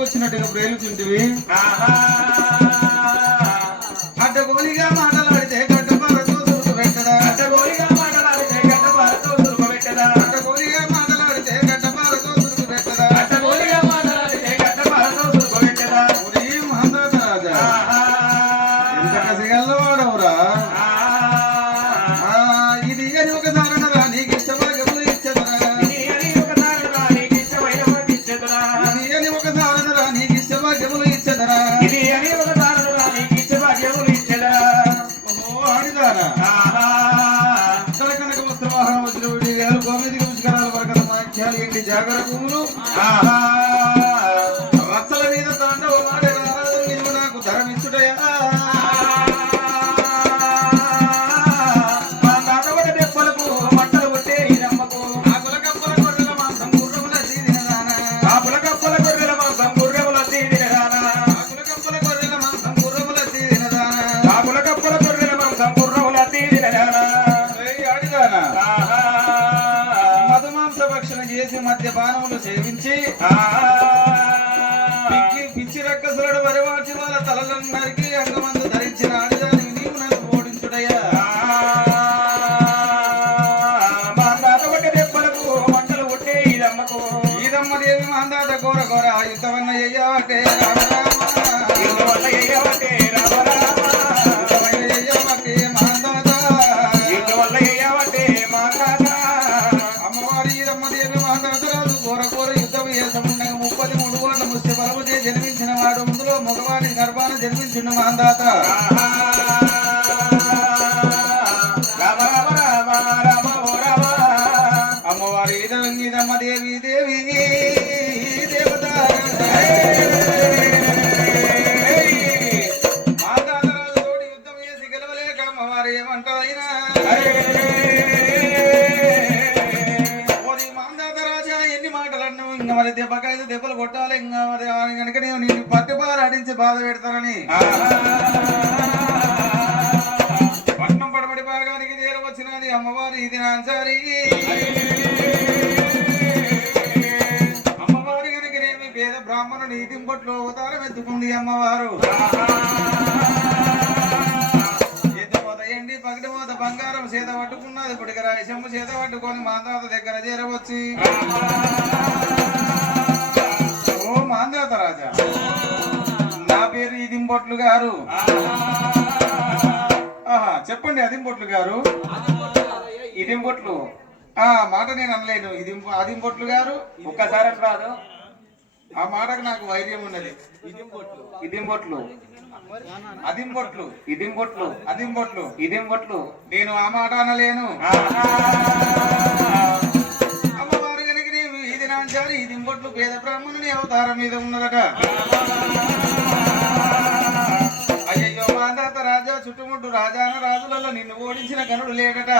వచ్చినట్టుగా ప్రేలుచుంటివి అడ్డగోలిగా మాటలాడితే ఆ మద్యపానములు సేవించి పిచ్చి రక్కసులను వరివాచి వాళ్ళ తలలందరికీ అంగమందు ధరించిన ఆడిదానికి నీవు నన్ను ఓడించుటయ్యా. ఈదమ్మ దేవి మాందాత ఘోర ఘోర యుద్ధవన్న అయ్యావటే రామ రామ యుద్ధవన్న అయ్యావటే మాందాత. చిన్న మహాన్ దాత ఎన్ని ఇంకా మరి దెబ్బకైతే దెబ్బలు కొట్టాలి. ఇంకా మరి కనుక నేను నేను పట్టుబారు ఆడించి బాధ పెడతానని. పట్నం పడబడి భాగానికి చేరవచ్చినది అమ్మవారి ఇది నాంచారి అమ్మవారి కనుకనేమి పేద బ్రాహ్మణుని ఇదింపట్లో అవతారం ఎత్తుకుంది అమ్మవారు. ఎండి పగటిపోత బంగారం చేత పట్టుకున్నది. పుడిక రాయసమ్మ చేత పట్టుకొని మాందాత దగ్గర చేరవచ్చి. ఓ మాందాత రాజా. నా పేరు ఇదింపొట్లు గారు. ఆహా చెప్పండి అదింపొట్లు గారు. ఇదింపొట్లు ఆ మాట నేను అనలేను. ఇది అదింపొట్లు గారు ఒక్కసారి రాదు. ఆ మాటకు నాకు వైద్యం ఉన్నది. ఇదింపొట్లు అదింబొట్లు ఇదింపొట్లు అదింబొట్లు ఇదింబొట్లు. నేను ఆ మాట అనలేను. అమ్మవారు కనుక నేను ఇది నాంచారి ఇదింబొట్లు పేద బ్రాహ్మణుని అవతారం మీద ఉన్నదట. అయ్యయ్యో మాందాత రాజా చుట్టుముట్టు రాజాన రాజులలో నిన్ను ఓడించిన గనుడు లేడట.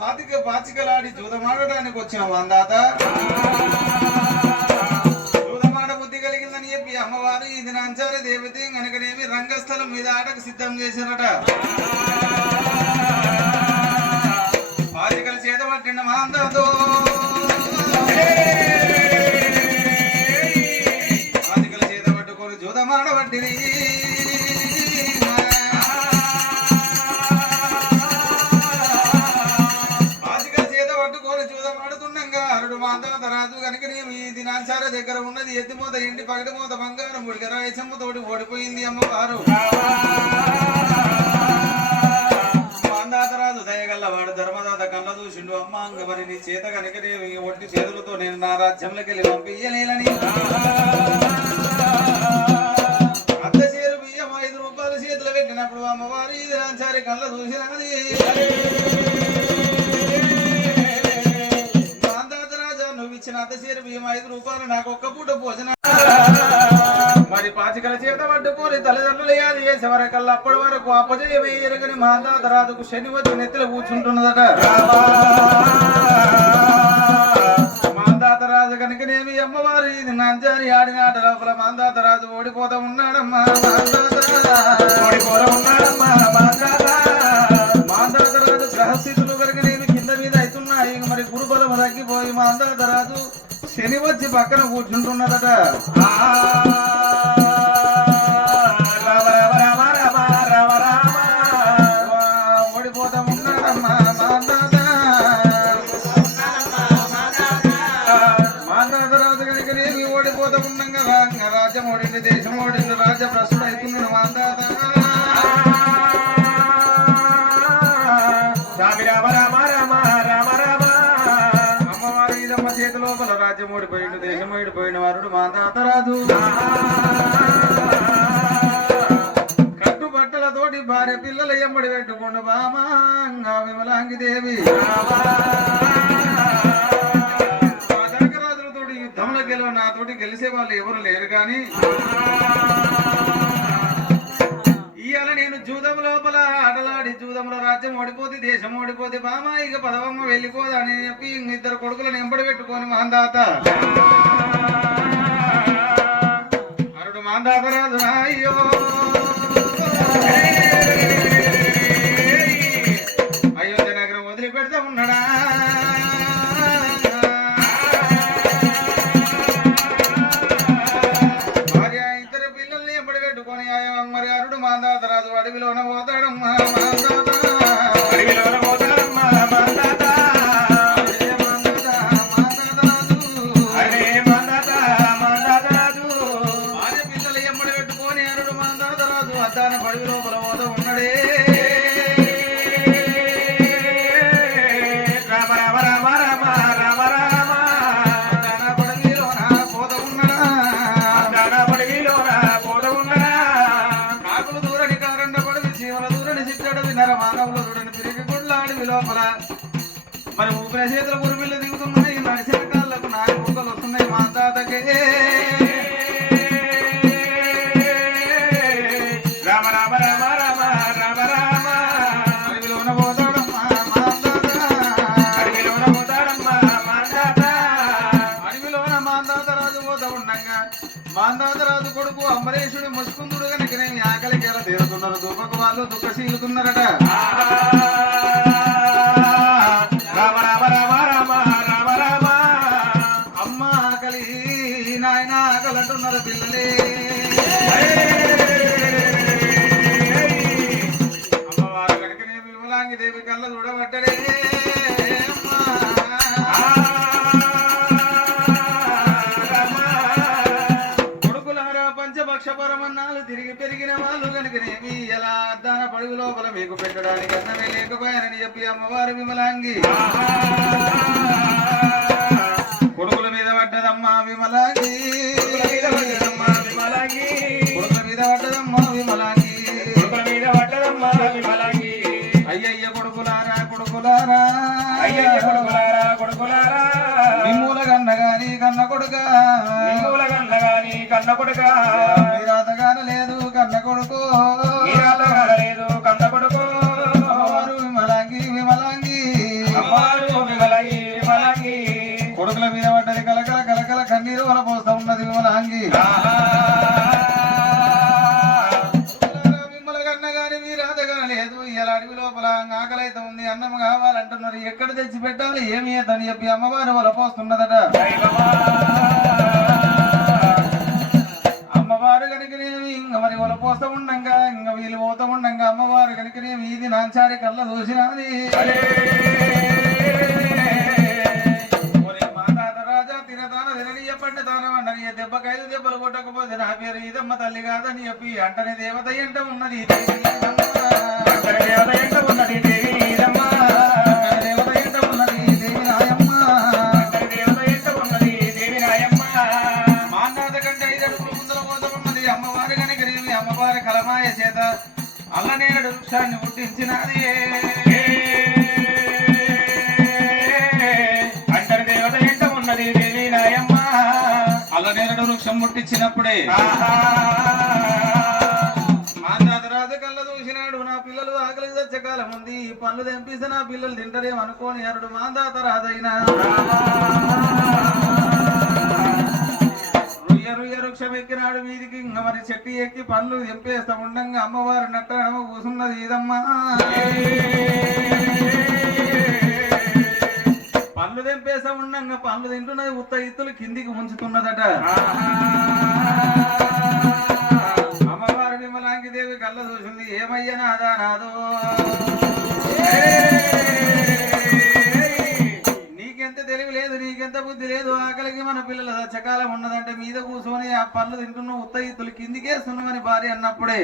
పాతిక పాచికలాడి జూదమాడడానికి వచ్చిన మాందాత అమ్మవారు ఇది నాంచారి దేవతే కనుకనేమి రంగస్థలం మీద ఆటకు సిద్ధం చేసినట పాతికల చేత పట్టిన మాందాతో పాతికల చేత పట్టుకొని జూదమాడ దగ్గర ఉన్నది ఎత్తిమూత ఇంటి పగటిమూత బంగారం బుడిగ తోటి ఓడిపోయింది అమ్మవారు. దయగల్ల దయగల్లవాడు ధర్మదాత కళ్ళ చూసిండు అమ్మ మరి నీ చేత కనుక ఒట్టి చేతులతో నేను నా రాజ్యంలోకి వెళ్ళి పంపించలేనని. అత్త చేరు బియ్యం ఐదు రూపాయలు చేతులు పెట్టినప్పుడు అమ్మవారి ఇది రాంచారి కళ్ళ చూసినది మాందాతరాజా సేరు మేము అత్త ఐదు రూపాయలు నాకు ఒక్క పూట భోజనం. మరి పాచికల చేత పట్టుకొని తల్లిదండ్రులు ఏది చేసే వరకల్లా అప్పటి వరకు అప్పజయమే ఎరగని మాందాతరాజుకు శని వచ్చి నెత్తిలో కూర్చుంటున్నదట. మాందాతరాజు కనుకనేమి అమ్మవారి ఇది నంజారి ఆడినాట లోపల మాందాతరాజు ఓడిపోతా ఉన్నాడమ్మా. మాందాతరాజు ఓడిపోతా ఉన్నాడమ్మా. మాందాతరాజు గ్రహస్థితులు వచ్చి పక్కన కూర్చుంటున్నదట. అమ్మవారి ఇదమ్మ చేతి లోపల రాజ్యం ఓడిపోయిండు దేశం ఓడిపోయిన వారుడు మా తాత రాదు కట్టు బట్టలతోటి భార్య పిల్లల ఎంబడి పెట్టుకుండు బామా విమలాంగి దేవి. మా యుద్ధంలో గెలవ నాతోటి గెలిసే వాళ్ళు ఎవరు లేరు కానీ ఇవాళ నేను జూదం లోపల ఆటలాడి జూదంలో రాజ్యం ఓడిపోతే దేశం ఓడిపోతే బామ్మ ఇక పదవమ్మ వెళ్ళిపోదా అని చెప్పి ఇంక ఇద్దరు కొడుకులను ఎంబడి పెట్టుకొని మహందాత. రామ రామ రామ రామ రామ రామ. అడవిలోన పోతాడమ్మా మా తాత అడవిలోన పోతాడమ్మా మాందాత. అడవిలోన మాందాతరాజు పోత ఉండగా. మాందాతరాజు కొడుకు అంబరీషుడు ముసుకుందుడు కనుక నేను ఆకలికి ఎలా తీరుతున్నారు. దుఃఖకు వాళ్ళు దుఃఖశీలుతున్నారట. విమలాంగి దేవి కళ్ళ. కొడుకులారా పంచభక్ష పరమన్నాలు తిరిగి పెరిగిన వాళ్ళు కనుకనేమి ఎలా దాన పడుగు లోపల మీకు పెట్టడానికి అన్నమే లేకపోయానని చెప్పి అమ్మవారు విమలాంగి. కొడుకుల మీద పడ్డదమ్మా విమలాంగి. కొడుకుల మీద పడ్డదమ్మా విమలాంగి. అయ్యయ్య కొడుకులారా. కొడుకులారా మిమ్ముల కన్న గాని కన్న కొడుక. కన్న కొడుక. మీరాతగాన లేదు కన్న కొడుకు. కన్న కొడుకు. అమ్మవారు విమలాంగి విమలాంగి. అమ్మారు విమలంగి విమలంగి. కొడుకుల మీద పడ్డది కలకల కలకల కన్నీరు వల పోస్తా ఉన్నది విమలాంగి. అంటే ఏమి అని చెప్పి అమ్మవారు వల పోస్తున్నదట. అమ్మవారు కనుకనేమి ఇంక మరి వల ఉండంగా ఇంక వీళ్ళు పోతూ ఉండంగా అమ్మవారు కనుకనేమి ఇది నాంచారి కళ్ళ చూసినది ఒరే మా దెబ్బకైదు దెబ్బలు కొట్టకపోతే నా పేరు ఇదమ్మ తల్లి కాదని చెప్పి అంటనే దేవత ఎంట ఉన్నది. ఇది వృక్షాన్ని పుట్టించినది అంటని దేవత ఎంట ఉన్నది దేవి నాయమ్మ. అల్లనేరుడు వృక్షం ముట్టించినప్పుడే. చూసినాడు నా పిల్లలు ఆకలి చచ్చకాలం ఉంది. ఈ పనులు తెంపిస్తే నా పిల్లలు తింటరేమో అనుకోని అరుడు మా తాత రాజైనా రుయ్య రుయ్య ఎక్కినాడు వీధికి ఇంక మరి చెట్టు ఎక్కి పళ్ళు తెంపేస్తా ఉండంగా అమ్మవారు నట్ట కూసున్నది ఇదమ్మా. పళ్ళు పండ్లు ఉండంగా పండ్లు తింటున్నది ఉత్త ఇత్తులు కిందికి ఉంచుతున్నదట అమ్మవారి విమలాంగి దేవి కళ్ళ చూసింది ఏమయ్య నాదా నాదో? లేదు నీకెంత బుద్ధి లేదు? ఆకలికి మన పిల్లల సచ్చకాలం ఉన్నదంటే మీద కూర్చొని ఆ పళ్ళు తింటున్న ఉత్త కిందికే సున్నమని భార్య అన్నప్పుడే.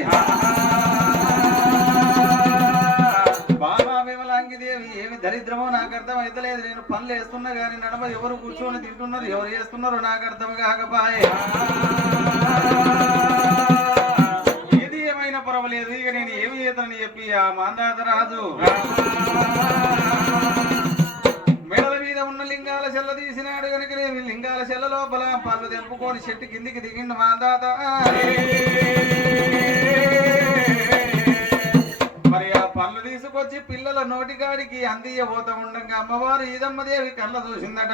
బాబా విమలాంగి దేవి ఏమి దరిద్రమో నాకు అర్థం అయితలేదు నేను పనులు వేస్తున్నా కానీ నడమ ఎవరు కూర్చొని తింటున్నారు? ఎవరు చేస్తున్నారో నాకు అర్థం కాకపాయే. ఏది ఏమైనా పర్వాలేదు. ఇక నేను ఏమి చేతనని చెప్పి ఆ మాందాత రాజు. మీద ఉన్న లింగాల చెల్ల తీసినాడు కనుకనేమి లింగాల చెల్ల లోపల పళ్ళు తెంపుకొని చెట్టు కిందికి దిగిండు మాందాత మరి ఆ పళ్ళు తీసుకొచ్చి పిల్లల నోటికాడికి అందియబోతా ఉండగా అమ్మవారు ఈదమ్మదేవి కళ్ళ చూసిందట.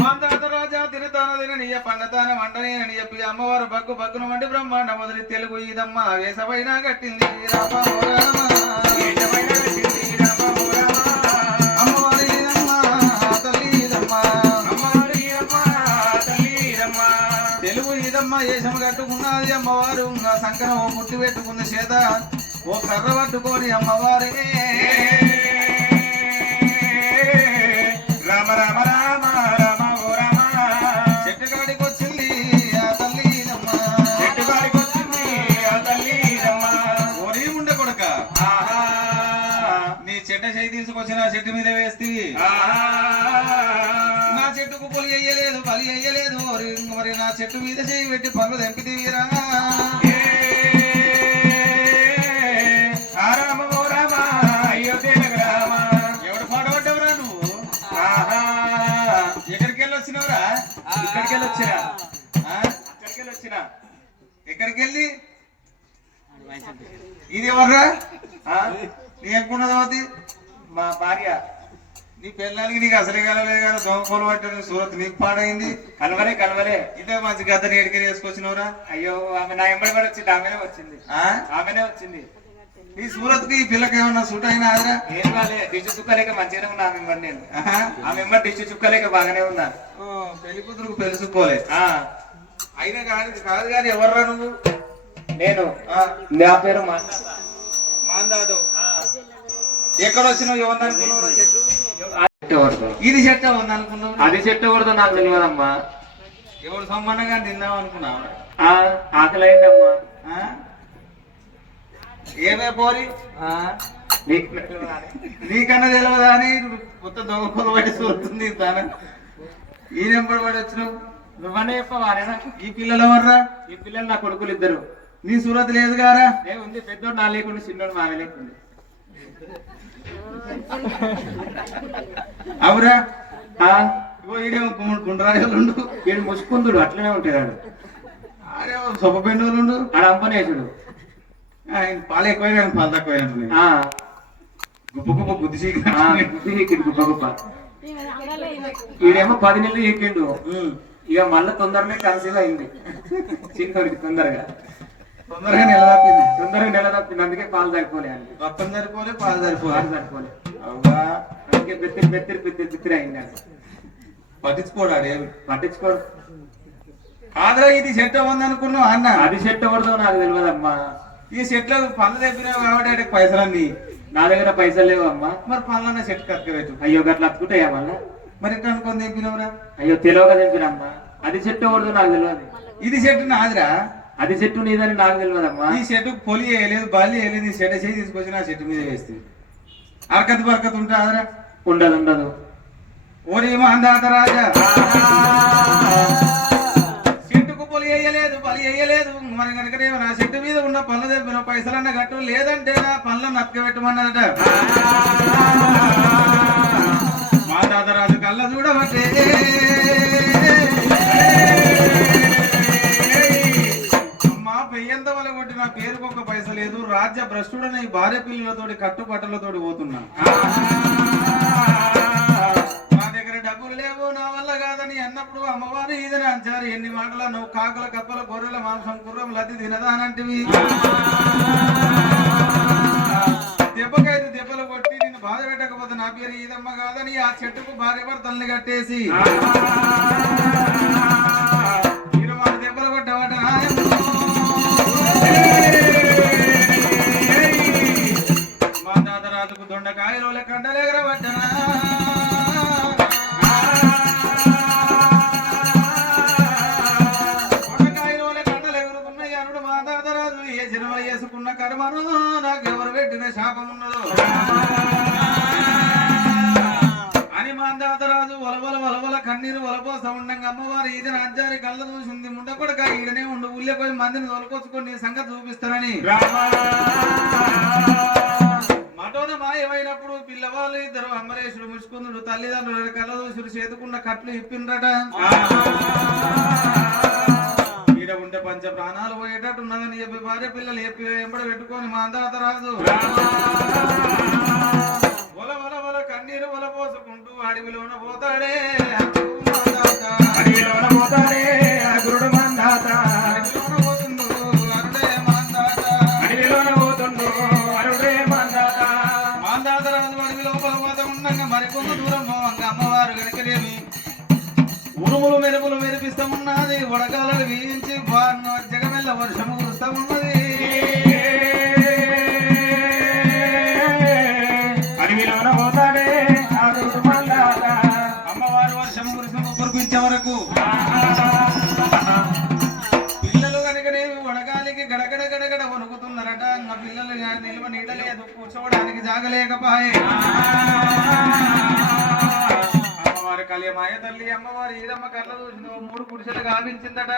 మాందాత రాజా తినతాన తిననీయ చెప్పి అమ్మవారు బగ్గు బగ్గును వండి బ్రహ్మాండ మొదలు తెలుగు ఇదమ్మ వేసవైనా కట్టింది. రామ రామ. వేసవైనా కట్టింది. తెలుగు ఇదమ్మ వేషం కట్టుకున్నది అమ్మవారు నా సంకరం ఓ ముట్టు పెట్టుకున్న చేత ఓ కర్ర పట్టుకొని అమ్మవారే రామ రామ చెట్టు మీద చేయి పెట్టి పనులు రామ? ఎవడు పాడబడ్డవరా నువ్వు? ఆహా ఎక్కడికి వెళ్ళి వచ్చినవరా? ఇక్కడికి వెళ్ళి వచ్చిన వెళ్ళి వచ్చిన ఎక్కడికి వెళ్ళి ఇది ఎవర్రా? నీ ఎక్కున్నదో అది మా భార్య. నీ పెళ్ళానికి నీకు అసలే కలలేదు కదా దొంగ పొలు పట్టాను సూరత్ నీకు పాడైంది. కలవలే కలవలే. ఇదే మంచి గద్ద నీడికి వేసుకొచ్చినవరా. అయ్యో ఆమె నా ఎంబడి పడి వచ్చింది ఆమెనే వచ్చింది. ఆ? ఆమెనే వచ్చింది. ఈ సూరత్కి ఈ పిల్లకి ఏమన్నా సూట్ అయినా అదిరా ఏం కాలే డిష్ చుక్కలేక మంచిగానే ఉన్నా ఆమె ఎంబడి నేను. ఆమె ఎంబడి డిష్ చుక్కలేక బాగానే ఉన్నా. పెళ్ళి కూతురుకు పెలుసుకోలే ఆ. అయినా కానీ కాదు కానీ ఎవర్రా నువ్వు? నేను. ఆ, నా పేరు మా మాందాదు. ఎక్కడ వచ్చినావు చెట్టు ఇది చెట్ట ఉంది అనుకున్నావు? అది చెట్టు ఎవరిదో నాకు తెలియదమ్మా. ఎవరు సంబంధంగా తిందాం అనుకున్నావు? ఆ, ఆకలి అయిందమ్మా ఏమే పోరి? నీకన్నా తెలియదా అని కొత్త దొంగ పొల పట్టి చూస్తుంది తాన. ఈ నెంబర్ పడి వచ్చినావు నువ్వనే చెప్పవా నాకు ఈ పిల్లలు ఎవర్రా? ఈ పిల్లలు నా కొడుకులు ఇద్దరు. నీ సూరత్ లేదు గారా ఏ ఉంది పెద్దోడు నా లేకుండా చిన్నోడు మా లేకుంది అవురా? ఈడేమో గుండ్ర- గుండ్రాజులుండు. వీడు ముసుకుందుడు అట్లనే ఉంటాడు ఆడేమో సొప్ప పెండులుండు ఆడ అంపనేసుడు ఆయన పాలు ఎక్కువైనా ఆయన పాలు తక్కువైనట్టు ఆ, గుప్ప గుప్ప బుద్ధి చీకటి గుప్పి ఎక్కిండు గుప్ప గుప్ప ఈడేమో పది నెలలు ఎక్కిండు. ఇక మళ్ళీ తొందరనే కన్సీవ్ అయింది. చిన్నోడికి తొందరగా. తొందరగా నిలదప్పింది తొందరగా పాలు సరిపోలే అండి. రక్తం సరిపోలే పాలు సరిపోలే పాలు సరిపోలే. అవ్వా అందుకే బెత్తిరి బెత్తిరి బెత్తిరి బెత్తిరి అయింది అండి. పట్టించుకోడు ఆడేమి పట్టించుకోడు. కాదురా ఇది సెట్ ఉంది అనుకున్నావు అన్న? అది సెట్ ఎవరిదో నాకు తెలియదమ్మా. ఈ సెట్లో పనులు తెప్పినావు కాబట్టి ఆడికి పైసలన్నీ. నా దగ్గర పైసలు లేవు అమ్మా మరి పనులన్న సెట్ కక్క పెట్టు. అయ్యో గట్ల అత్తుకుంటాయా మళ్ళా? మరి ఎక్కడ అనుకొని తెప్పినవురా? అయ్యో తెలియక తెంపినమ్మా అది చెట్టు ఎవరిదో నాకు తెలియదు. ఇది సెట్ నాదిరా? అది చెట్టు నీదని నాకు తెలియదమ్మా. ఈ చెట్టు పొలి వేయలేదు బలి వేయలేదు ఈ చెట్టు చేయి తీసుకొచ్చి నా చెట్టు మీద వేస్తుంది అరకత్ బరకత్ ఉంటుందిరా ఉండదు ఉండదు. ఓరి మందాత రాజా. చెట్టుకు పొలి వేయలేదు బలి వేయలేదు. మరి కనుకనేమో నా చెట్టు మీద ఉన్న పనులు తెప్పిన పైసలన్న గట్టు లేదంటే నా పనులను నక్కబెట్టమన్నదట మా తాతరాజు కళ్ళ చూడబట్టే. పెయ్యంత వల్ల కొట్టి నా పేరుకు ఒక పైస లేదు. రాజ్య భ్రష్టుడని ఈ భార్య పిల్లలతోటి కట్టుబట్టలతోటి పోతున్నా. నా దగ్గర డబ్బులు లేవు నా వల్ల కాదని అన్నప్పుడు అమ్మవారు ఈదని అంచారు. ఎన్ని మాటలు నువ్వు కాకల కప్పల గొర్రెల మాంసం కుర్రం లద్ది తినదానంటివి దెబ్బకైతే దెబ్బలు కొట్టి నేను బాధ పెట్టకపోతే నా పేరు ఈదమ్మ కాదని ఆ చెట్టుకు భార్య భర్తల్ని కట్టేసి. ఏ జన్మ చేసుకున్న కర్మను నాకెవరు పెట్టిన శాపం ఉన్నదో అని మా తాతరాజు వలవల వలవల కన్నీరు వలపోస్తా ఉండంగా అమ్మవారు ఇది రాజ్యారి కళ్ళ చూసింది. ముండ కొడక ఈడనే ఉండు. ఊళ్ళో పోయి మందిని తొలకొచ్చుకొని సంగతి చూపిస్తారని మటోన మాయమైనప్పుడు పిల్లవాళ్ళు ఇద్దరు అమరేశుడు ముసుకుందుడు తల్లిదండ్రులు కళ్ళ చూసుడు చేతుకున్న కట్లు ఇప్పిండ్రట. ఈడ ఉంటే పంచ ప్రాణాలు పోయేటట్టు ఉన్నదని చెప్పి భార్య పిల్లలు చెప్పి ఎంబడి పెట్టుకొని మా అందాత రాజు వల వల వల కన్నీరు వల పోసుకుంటూ అడవిలోన పోతాడే పోతాడే గురుడు మందాత. వడగాలను వీయించి బాగా జగమెల్ల వర్షము కురుస్తామున్నది అడవిలోన పోతాడే అమ్మవారు వర్షము కురిసము కురిపించే వరకు. పిల్లలు కనుకనే వడగాలికి గడగడ గడగడ వణుకుతున్నారట. ఇంకా పిల్లలు నిల్వ నీడలేదు కూర్చోవడానికి జాగలేకపాయే. మాయ తల్లి అమ్మవారి ఏదమ్మ కళ్ళ చూసిందో. మూడు గుడిసెలు గావించిందట.